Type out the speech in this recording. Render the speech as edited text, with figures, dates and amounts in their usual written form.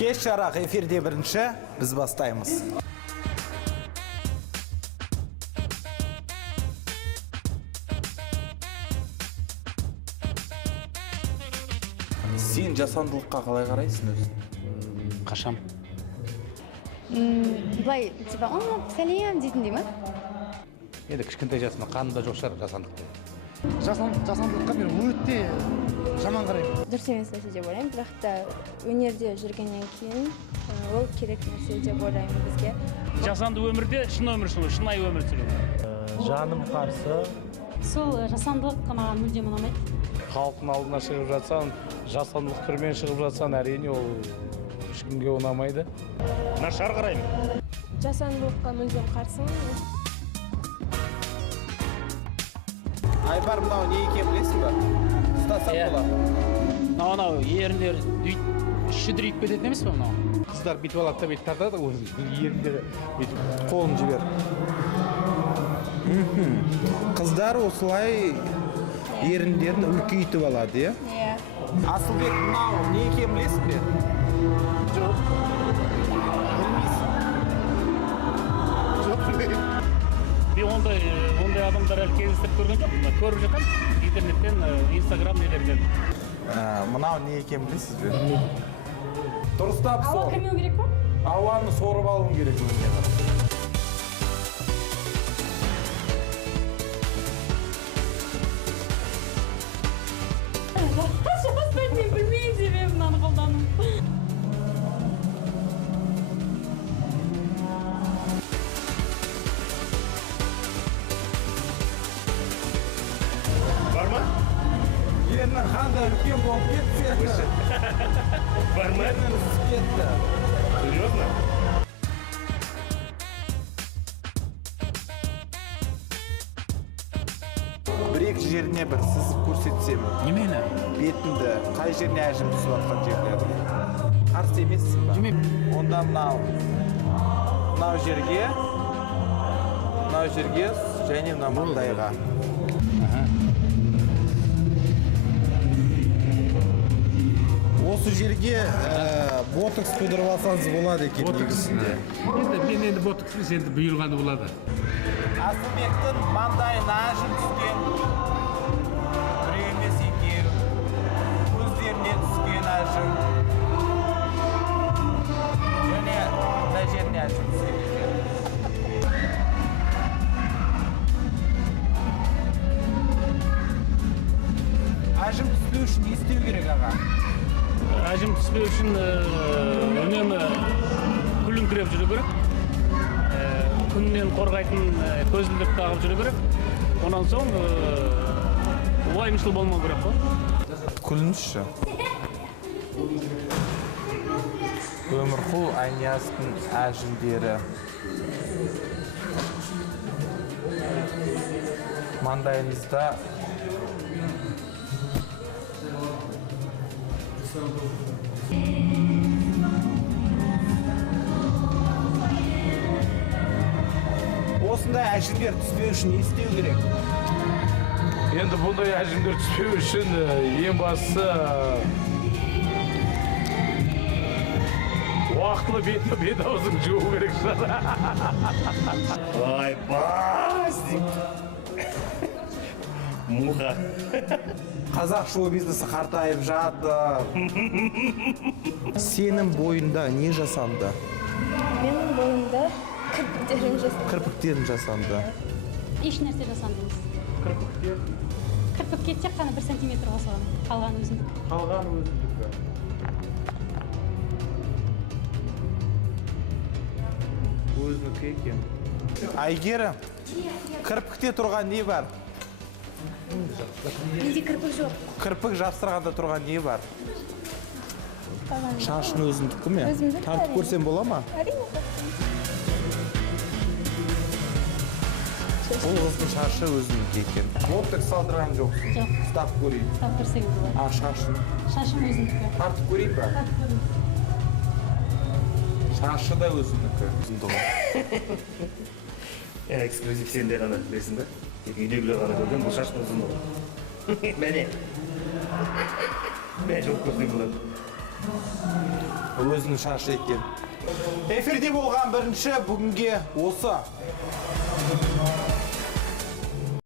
Кеш жарақ эфирде бірінші, біз бастаймыз. Сен жасандылыққа қалай қарайсың өзің? Қашам. Былай, типа, сәлем дейтіндей ма? Енді кішкентай жасында қанында жоқ шығар жасандық. Жасандылыққа мен өте жаман қараймын. Дұрыс емес нәрсе деп ойлаймын, бірақ та өнерде жүргеннен кейін ол керек нәрсе деп ойлаймын бізге. Жасанды өмірде шын өмір сүру, шынайы өмір сүру. Жаным қарсы. Сол жасандылық маған мүлдем ұнамайды. Халықтың алдына шығып жатсаң, жасандылық түрмен шығып жатсаң, әрине ол ешкімге ұнамайды. Нашар қараймын. Жасандылыққа мүлдем қарсымын. Айбар, мынау не екен білесің ба? Ұстасақ болады. Мынау еріндер шүдірейіп кететін емес пе мынау? Қыздар бүйтіп алады да бүйтіп тартады, еріндері бүйтіп. Қолын жібер. Қыздар осылай еріндерін үлкейтіп алады, е? Иә. Асылбек, мынау не екен білесің бе? Жоқ. Білмейсің. Жоқ білмеймін. Ондай адамдар әлі кездестіріп көрген жоқ. Көріп жатқан интернеттен, инстаграм нелерден. Мынау не екен білесіз бе? Дұрыстап Ауа сор. кірмеу керек па? Ауаны сорып алуың керек өзіне қарап. Мен білмеймін себебін мынаны қолдану. Бар ма? Ерінің қандай үлкен болып кетсе. Бар ма? Ерінің ісіп кетті. Серьезно? Бір-екі жеріне бір сызып көрсетсем. Немені? Бетіңді, қай жеріне әжім түсіп атқан жерлері. Қарсы емессің ба? Демеймін. Онда мынау жерге, және мына маңдайға. Осы жерге ботокс қойдырып алсаңыз болады екен негізінде. Мен енді ботокс енді бұйылғаны болады. Асылбектің маңдайына әжім түскен, бір емес екеу, көздеріне түскен әжім, және мына жеріне әжім түскен екен. Әжім түспеу үшін не істеу керек, аға? Әжім түспеу үшін үнемі күліңкіреп жүру керек. Күннен қорғайтын көзілдірік тағып жүру керек. Онан соң уайымшыл болмау керек қой. Күліңізші. Өмірқұл Айнияздың әжімдері. Маңдайыңызда осындай әжімдер түспеу үшін не істеу керек? Енді бұндай әжімдер түспеу үшін ең бастысы уақытылы бет аузын жуу керек шығар. Ай, бас! Муха. Қазақ шоу-бизнесі қартайып жатыр. Сенің бойында не жасанды? Менің бойымда кірпіктерім жасанды. Кірпіктерің жасанды. Еш нәрсе жасанды емес. Кірпікке тек қана 1 сантиметр қосылған. Қалған өзіндік. Қалған өзіндікі. Өзінікі екен. Әйгерім, кірпікте тұрған не бар? Менде кірпік жоқ. Кірпік жапсырғанда тұрған не бар? Шашын өзіндікі ме? Өзімдікі, Тартып әрине. көрсем бола ма? Әрине. Бұл қыздың шашы өзіндікі екен. Ботокс салдырған жоқсың? Жоқ. Ұстап көрейін. Ұстап көрсеңіз болады. Шашын? Шашым өзімдікі. Тартып көрейін ба? Тартып көріңіз. Шашы да өзіндікі. Эксклюзив сенде ғана білесің ба? Тек үйдегілер ғана көрген бұл шаштың ұзындығы. Мәне. Мен жоқ көрсең болады. өзінің шашы екен. Эфирде болған бірінші бүгінге осы.